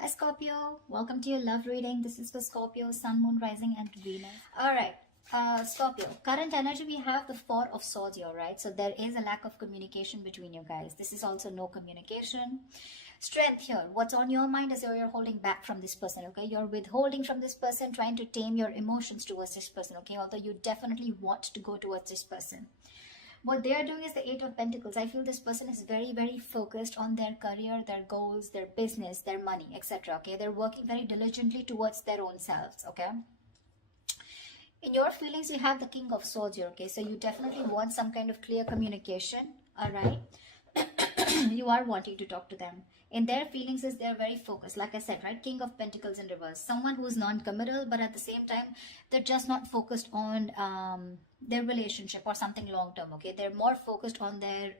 Hi Scorpio, welcome to your love reading. This is for Scorpio, Sun, Moon, Rising and Venus. Alright, Scorpio, current energy we have the Four of Swords here, right? So there is a lack of communication between you guys. This is also no communication. Strength here, what's on your mind is you're holding back from this person, okay? You're withholding from this person, trying to tame your emotions towards this person, okay? Although you definitely want to go towards this person. What they are doing is the Eight of Pentacles. I feel this person is very, very focused on their career, their goals, their business, their money, etc. Okay, they're working very diligently towards their own selves. Okay, in your feelings, you have the King of Swords here. Okay, so you definitely want some kind of clear communication. All right, you are wanting to talk to them. In their feelings is they're very focused, like I said, right? King of Pentacles in reverse, someone who's non-committal, but at the same time they're just not focused on their relationship or something long-term. Okay, they're more focused on their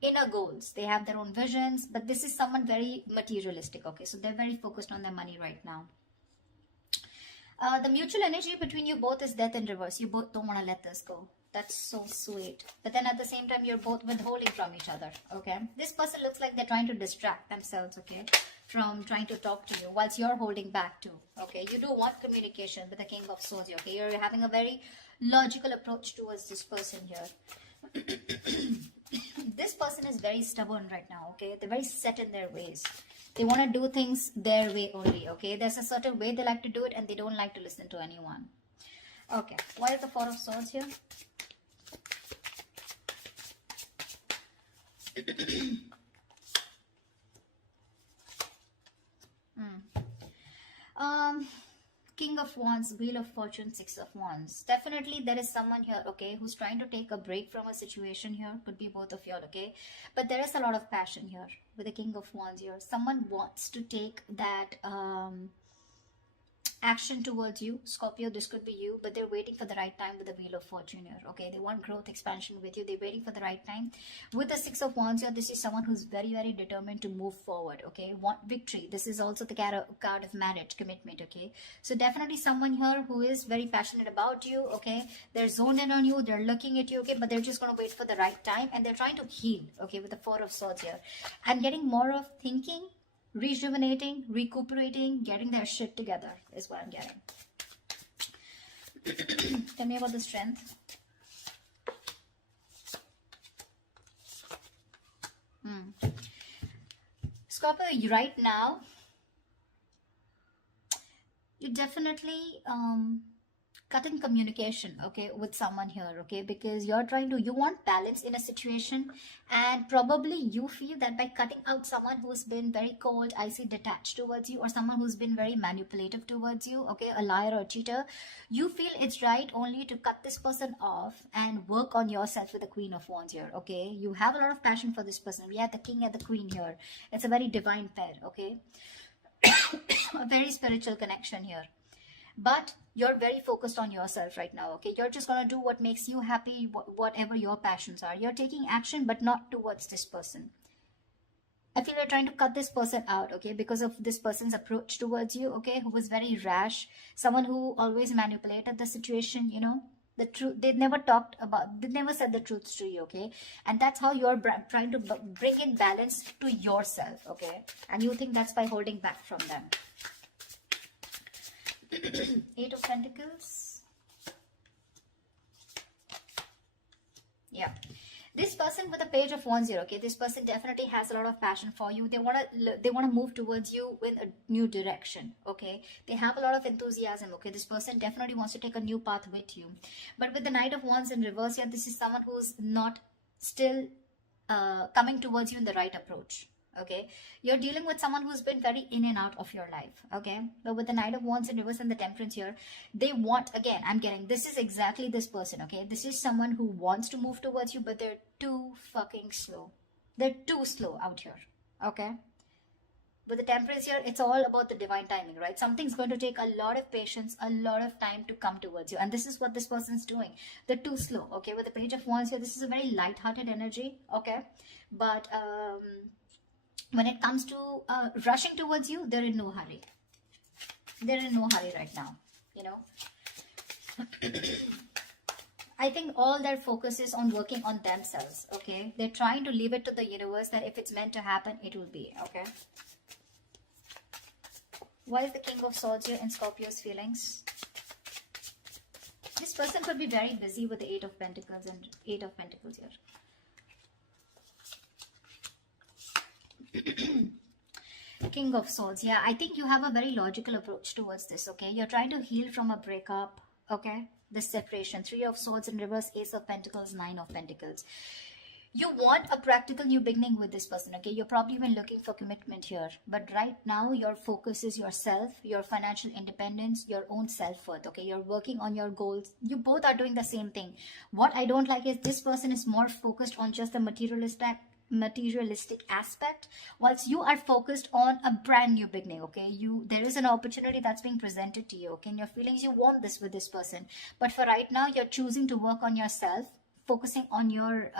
inner goals. They have their own visions, but this is someone very materialistic. Okay, so they're very focused on their money right now. The mutual energy between you both is death in reverse. You both don't want to let this go. That's so sweet. But then at the same time, you're both withholding from each other, okay? This person looks like they're trying to distract themselves, okay, from trying to talk to you, whilst you're holding back too, okay? You do want communication with the King of Swords, okay? You're having a very logical approach towards this person here. This person is very stubborn right now, okay? They're very set in their ways. They want to do things their way only, okay? There's a certain way they like to do it and they don't like to listen to anyone. Okay, why is the Four of Swords here? King of Wands, Wheel of Fortune, Six of Wands. Definitely there is someone here, okay, who's trying to take a break from a situation here. Could be both of y'all, okay? But there is a lot of passion here with the King of Wands here. Someone wants to take that action towards you, Scorpio. This could be you, but they're waiting for the right time with the Wheel of Fortune here, okay? They want growth, expansion with you. They're waiting for the right time. With the Six of Wands here, this is someone who's very, very determined to move forward, okay? Want victory. This is also the card of marriage, commitment, okay? So definitely someone here who is very passionate about you, okay? They're zoned in on you, they're looking at you, okay? But they're just going to wait for the right time and they're trying to heal, okay? With the Four of Swords here. I'm getting more of thinking, rejuvenating, recuperating, getting their shit together is what I'm getting. Tell me about the strength. Scorpio, right now, you definitely cutting communication, okay, with someone here, okay, because you want balance in a situation, and probably you feel that by cutting out someone who's been very cold, icy, detached towards you, or someone who's been very manipulative towards you, okay, a liar or a cheater, you feel it's right only to cut this person off and work on yourself with the Queen of Wands here, okay? You have a lot of passion for this person. We have the King and the Queen here. It's a very divine pair, okay? A very spiritual connection here. But you're very focused on yourself right now, okay? You're just gonna do what makes you happy, whatever your passions are. You're taking action, but not towards this person. I feel you're trying to cut this person out, okay, because of this person's approach towards you, okay, who was very rash, someone who always manipulated the situation, you know, the truth. They never said the truths to you, okay? And that's how you're trying to bring in balance to yourself, okay? And you think that's by holding back from them. Eight of Pentacles. Yeah, this person with a Page of Wands here, okay, this person definitely has a lot of passion for you. They want to move towards you in a new direction, okay? They have a lot of enthusiasm, okay? This person definitely wants to take a new path with you. But with the Knight of Wands in reverse here, this is someone who's not still coming towards you in the right approach, okay? You're dealing with someone who's been very in and out of your life, okay? But with the Knight of Wands in reverse and the Temperance here, they want, again, I'm getting, this is exactly this person, okay? This is someone who wants to move towards you, but they're too fucking slow. They're too slow out here, okay? With the Temperance here, it's all about the divine timing, right? Something's going to take a lot of patience, a lot of time to come towards you. And this is what this person's doing. They're too slow, okay? With the Page of Wands here, this is a very light-hearted energy, okay? But when it comes to rushing towards you, they're in no hurry. They're in no hurry right now, you know. I think all their focus is on working on themselves, okay? They're trying to leave it to the universe that if it's meant to happen, it will be, okay? Why is the King of Swords here in Scorpio's feelings? This person could be very busy with the Eight of Pentacles and Eight of Pentacles here. King of Swords. Yeah, I think you have a very logical approach towards this, okay? You're trying to heal from a breakup, okay? This separation. Three of Swords in reverse, Ace of Pentacles, Nine of Pentacles. You want a practical new beginning with this person, okay? You're probably been looking for commitment here. But right now, your focus is yourself, your financial independence, your own self-worth, okay? You're working on your goals. You both are doing the same thing. What I don't like is this person is more focused on just the materialistic aspect, whilst you are focused on a brand new beginning, okay? There is an opportunity that's being presented to you, okay? In your feelings, you want this with this person. But for right now, you're choosing to work on yourself, focusing on your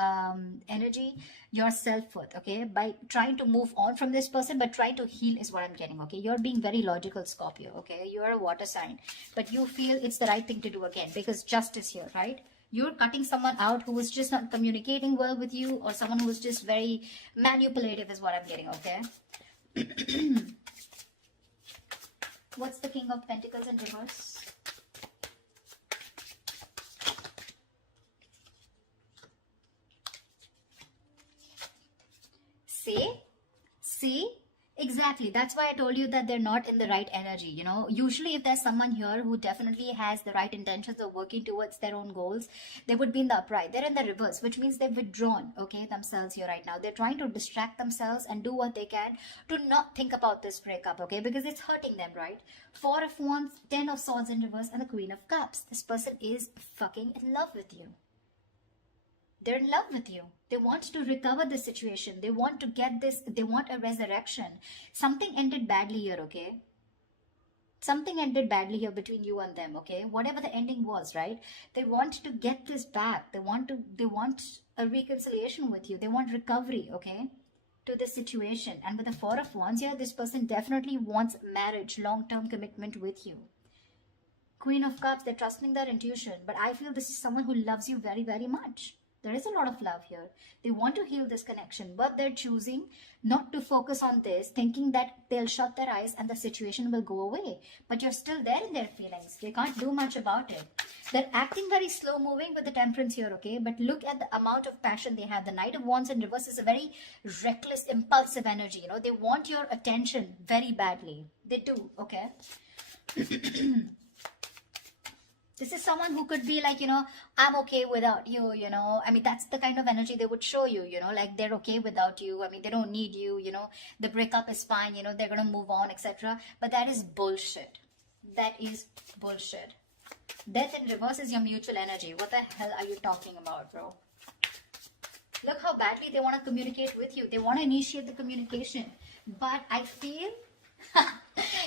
energy, your self-worth, okay, by trying to move on from this person, but trying to heal is what I'm getting, okay? You're being very logical, Scorpio, okay? You're a water sign, but you feel it's the right thing to do again, because justice here, right? You're cutting someone out who was just not communicating well with you, or someone who was just very manipulative is what I'm getting, okay? What's the King of Pentacles in reverse? See, exactly. That's why I told you that they're not in the right energy, you know. Usually if there's someone here who definitely has the right intentions of working towards their own goals, they would be in the upright. They're in the reverse, which means they've withdrawn, okay, themselves here right now. They're trying to distract themselves and do what they can to not think about this breakup, okay, because it's hurting them, right? Four of Wands, Ten of Swords in reverse, and the Queen of Cups. This person is fucking in love with you. They're in love with you. They want to recover the situation. They want to get this. They want a resurrection. Something ended badly here, okay? Something ended badly here between you and them, okay? Whatever the ending was, right? They want to get this back. They want a reconciliation with you. They want recovery, okay, to the situation. And with the Four of Wands here, this person definitely wants marriage, long-term commitment with you. Queen of Cups, they're trusting their intuition. But I feel this is someone who loves you very, very much. There is a lot of love here. They want to heal this connection, but they're choosing not to focus on this, thinking that they'll shut their eyes and the situation will go away. But you're still there in their feelings. They can't do much about it. They're acting very slow moving with the Temperance here, okay? But look at the amount of passion they have. The Knight of Wands in reverse is a very reckless, impulsive energy. You know, they want your attention very badly. They do, okay? This is someone who could be like, you know, I'm okay without you, you know. I mean, that's the kind of energy they would show you, you know, like they're okay without you. I mean, they don't need you, you know, the breakup is fine, you know, they're going to move on, etc. But that is bullshit. That is bullshit. Death in reverse is your mutual energy. What the hell are you talking about, bro? Look how badly they want to communicate with you. They want to initiate the communication. But I feel,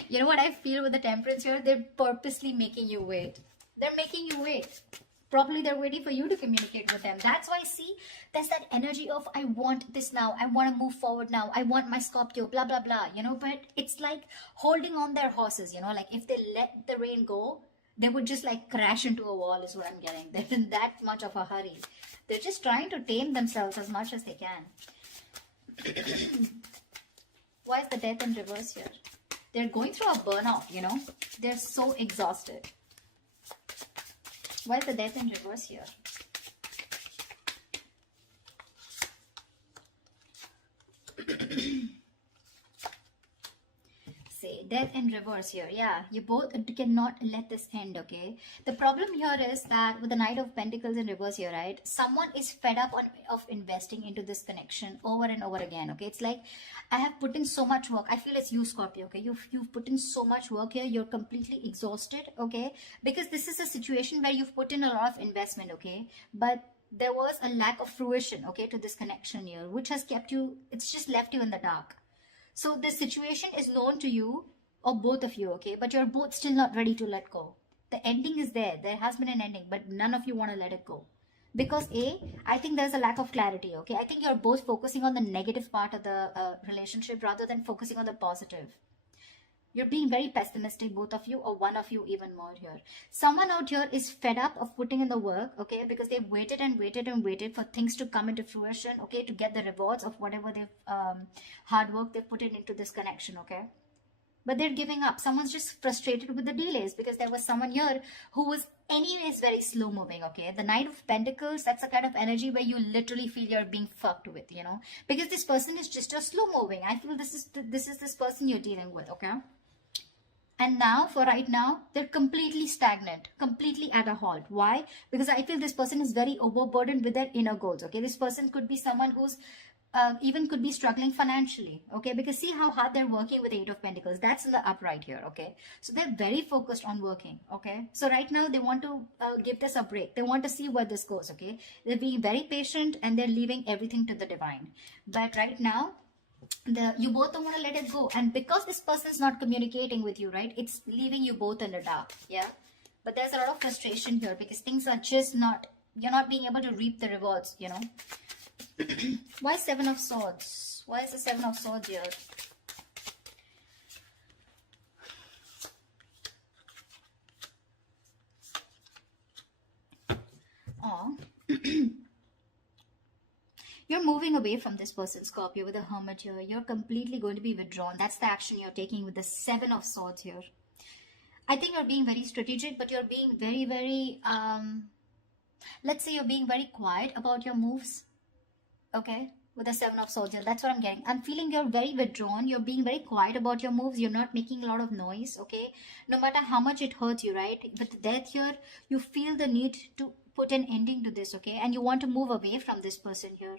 you know what I feel with the Temperance here? They're purposely making you wait. They're making you wait. Probably they're waiting for you to communicate with them. That's why, see, there's that energy of, I want this now. I want to move forward now. I want my Scorpio, blah, blah, blah, you know. But it's like holding on their horses, you know. Like if they let the rain go, they would just like crash into a wall is what I'm getting. They're in that much of a hurry. They're just trying to tame themselves as much as they can. Why is the Death in reverse here? They're going through a burnout, you know. They're so exhausted. Why is the Death in reverse here? Say, Death in reverse here. Yeah, you both cannot let this end, okay? The problem here is that with the Knight of Pentacles in reverse here, right? Someone is fed up of investing into this connection over and over again, okay? It's like, I have put in so much work. I feel it's you, Scorpio, okay? You've put in so much work here. You're completely exhausted, okay? Because this is a situation where you've put in a lot of investment, okay? But there was a lack of fruition, okay, to this connection here, which has kept you, it's just left you in the dark. So this situation is known to you, or both of you, okay? But you're both still not ready to let go. The ending is there. There has been an ending, but none of you want to let it go. Because I think there's a lack of clarity, okay? I think you're both focusing on the negative part of the relationship rather than focusing on the positive. You're being very pessimistic, both of you, or one of you even more here. Someone out here is fed up of putting in the work, okay? Because they've waited and waited and waited for things to come into fruition, okay? To get the rewards of whatever they've, hard work they've put into this connection, okay? but they're giving up. Someone's just frustrated with the delays because there was someone here who was anyways very slow moving. Okay, the Knight of Pentacles, that's a kind of energy where you literally feel you're being fucked with, you know, because this person is just a slow moving. I feel this is this person you're dealing with. Okay, and now, for right now, they're completely stagnant, completely at a halt. Why? Because I feel this person is very overburdened with their inner goals. Okay, this person could be someone who's even could be struggling financially. Okay, because see how hard they're working with the Eight of Pentacles. That's in the upright here. Okay, so they're very focused on working. Okay, so right now they want to give this a break. They want to see where this goes. Okay, they're being very patient and they're leaving everything to the divine. But right now, you both don't want to let it go, and because this person is not communicating with you, right, it's leaving you both in the dark. Yeah, but there's a lot of frustration here because things are just not, you're not being able to reap the rewards, you know. Why Seven of Swords? Why is the Seven of Swords here? Oh. You're moving away from this person, Scorpio, with the Hermit here. You're completely going to be withdrawn. That's the action you're taking with the Seven of Swords here. I think you're being very strategic, but you're being very, very, let's say you're being very quiet about your moves. Okay, with the Seven of Swords here. That's what I'm getting. I'm feeling you're very withdrawn. You're being very quiet about your moves. You're not making a lot of noise. Okay, no matter how much it hurts you, right? With death here, you feel the need to put an ending to this. Okay, and you want to move away from this person here,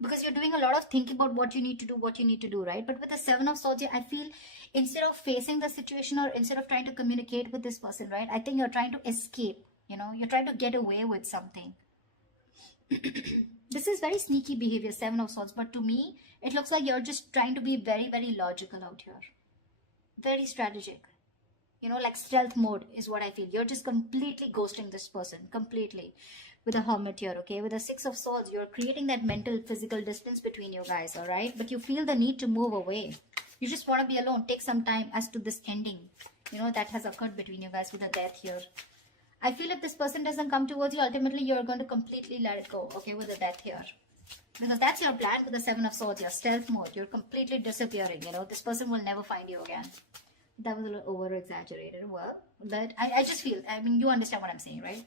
because you're doing a lot of thinking about what you need to do, right? But with the Seven of Swords here, I feel instead of facing the situation or instead of trying to communicate with this person, right, I think you're trying to escape, you know, you're trying to get away with something. This is very sneaky behavior, Seven of Swords, but to me, it looks like you're just trying to be very, very logical out here. Very strategic. You know, like stealth mode is what I feel. You're just completely ghosting this person, completely. With a Hermit here, okay? With the Six of Swords, you're creating that mental, physical distance between you guys, all right? But you feel the need to move away. You just want to be alone. Take some time as to this ending, you know, that has occurred between you guys with the Death here. I feel if this person doesn't come towards you, ultimately you're going to completely let it go, okay, with the Death here. Because that's your plan with the Seven of Swords, your stealth mode. You're completely disappearing, you know. This person will never find you again. That was a little over-exaggerated. Well, but I just feel, I mean, you understand what I'm saying, right?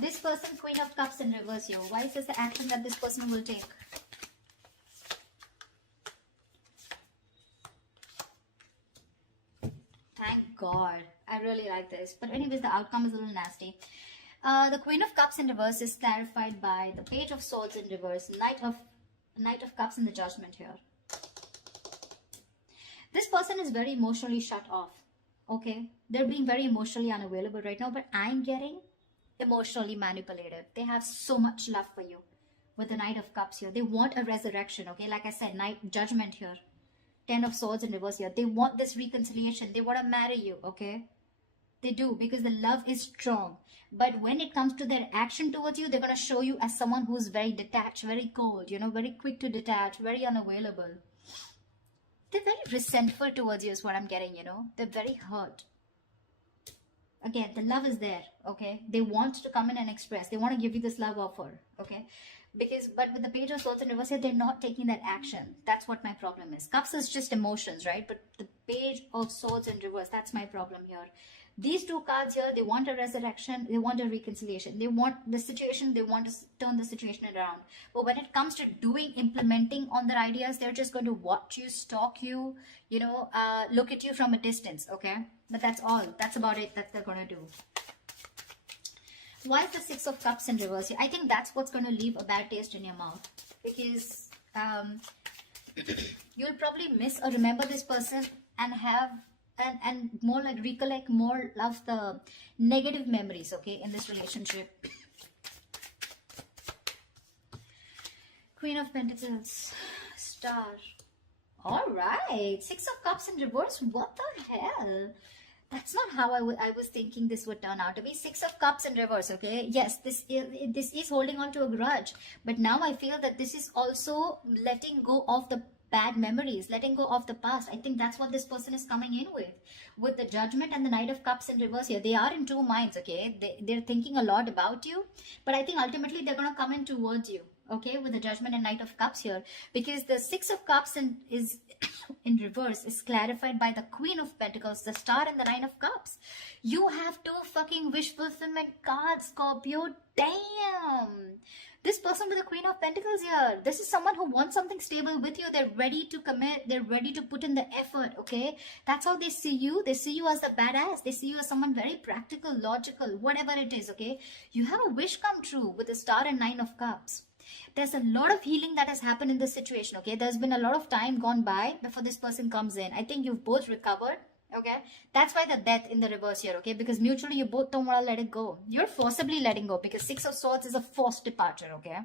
This person, Queen of Cups in reverse here. Why is this the action that this person will take? Thank God. I really like this. But anyways, the outcome is a little nasty. The Queen of Cups in reverse is clarified by the Page of Swords in reverse. Knight of Cups in the Judgment here. This person is very emotionally shut off. Okay, they're being very emotionally unavailable right now, but I'm getting emotionally manipulative. They have so much love for you with the Knight of Cups here. They want a resurrection, okay? Like I said, Judgment here. Ten of Swords in reverse here. They want this reconciliation. They want to marry you, okay? They do, because the love is strong. But when it comes to their action towards you, they're going to show you as someone who's very detached, very cold, you know, very quick to detach, very unavailable. They're very resentful towards you is what I'm getting, you know. They're very hurt. Again, the love is there, okay. They want to come in and express. They want to give you this love offer, okay. But with the Page of Swords in reverse here, they're not taking that action. That's what my problem is. Cups is just emotions, right? But the Page of Swords in reverse, that's my problem here. These two cards here, they want a resurrection, they want a reconciliation, they want the situation, they want to turn the situation around. But when it comes to implementing on their ideas, they're just going to watch you, stalk you, you know, look at you from a distance, okay? But that's all. That's about it that they're going to do. Why is the Six of Cups in reverse here? I think that's what's going to leave a bad taste in your mouth. Because you'll probably miss or remember this person and have and more like recollect more of the negative memories, okay, in this relationship. Queen of Pentacles, Star. All right, Six of Cups in reverse. What the hell? That's not how I was thinking this would turn out to be. Six of Cups in reverse, okay? Yes, this is holding on to a grudge. But now I feel that this is also letting go of the bad memories, letting go of the past. I think that's what this person is coming in with. With the Judgment and the Knight of Cups in reverse here. They are in two minds, okay? They're thinking a lot about you. But I think ultimately they're going to come in towards you. okay, with the Judgment and Knight of Cups here, because the Six of Cups is in reverse is clarified by the Queen of Pentacles, the Star, and the Nine of Cups. You have two fucking wish fulfillment cards, Scorpio. Damn. This person with the Queen of Pentacles here, this is someone who wants something stable with you. They're ready to commit. They're ready to put in the effort, okay? That's how they see you. They see you as the badass. They see you as someone very practical, logical, whatever it is, okay? You have a wish come true with the Star and Nine of Cups. There's a lot of healing that has happened in this situation, okay? There's been a lot of time gone by before this person comes in. I think you've both recovered, okay? That's why the Death in the reverse here, okay? Because mutually you both don't want to let it go. You're forcibly letting go because Six of Swords is a forced departure, okay?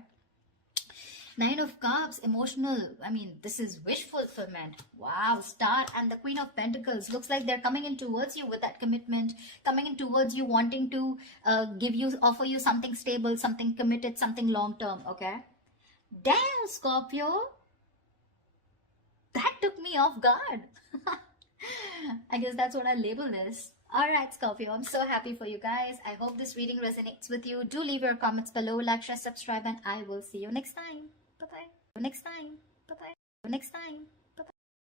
Nine of Cups, emotional. I mean, this is wish fulfillment. Wow, Star and the Queen of Pentacles. Looks like they're coming in towards you with that commitment. Coming in towards you, wanting to offer you something stable, something committed, something long-term, okay? Damn, Scorpio. That took me off guard. I guess that's what I label this. Alright, Scorpio, I'm so happy for you guys. I hope this reading resonates with you. Do leave your comments below, like, share, subscribe, and I will see you next time. Bye-bye. Next time. Bye-bye. Next time.